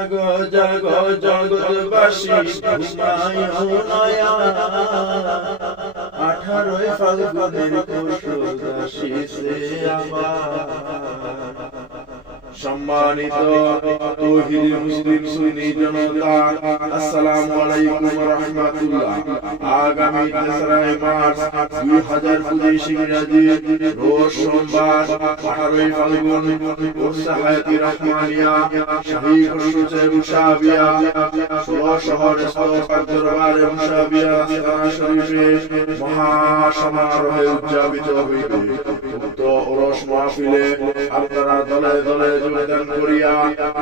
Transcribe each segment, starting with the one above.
জাগো জাগো জগৎবাসী আঠারোই ফাল্গুনের পরশু আসিছে আমার সম্মানিত তৌহিদ মুসলিম সুন্নি জনতা, আসসালামু আলাইকুম ওয়া রাহমাতুল্লাহ। আগামী 3 মার্চ 2025 ইংরেজি রোজ সোমবার 18 ফাল্গুন উরসা হায়াতি রহমানিয়া শাহী খুরশে মুশাবিয়া ষোলো শহরে সরকার দরবারে মুশাবিয়া শরীফে মহা সমারোহে উদযাপিত হইবে। উক্ত ওরস মাহফিলে আপনারা দলে দলে যোগদান করিয়া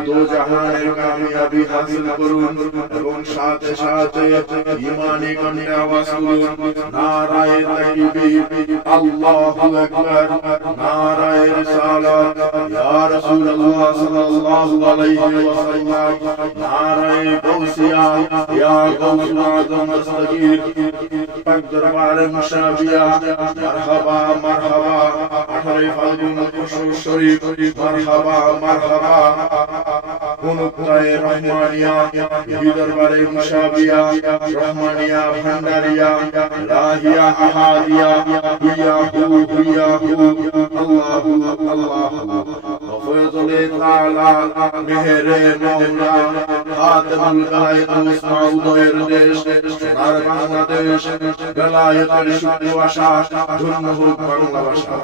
দো জাহানের কামিয়াবি হাসিল করুন এবং সাথে সাথে ইমানি কণ্ঠে আওয়াজ করুন, নারায়ে তাকবীর আল্লাহু আকবার, নারায়ে রিসালাত ইয়া রাসূলুল্লাহ সাল্লাল্লাহু আলাইহি ওয়াসাল্লাম, নারায়ে গাউসিয়া, ইয়া গাউসুল আযম দস্তগীর পাক দরবারে মুশাবিয়া মারহাবা মারহাবা। আঠারোই ফাল্গুন পরশু শরীফ মারহাবা মারহাবা অনুক্তায়ে রহমানিয়া এই দরবারে মুশাবিয়া রহমানিয়া ভান্ডারিয়া লাহিয়া আহাদিয়া হুইয়া হু হুইয়া হু আল্লাহু আল্লাহু وفضل تعالى مهر مولا খাতমান গায়তুল সাউদের দেশ সোনার বাংলাদেশ বেলায়েতের সুপ্রভাষা ধন্য হোক বাংলা ভাষা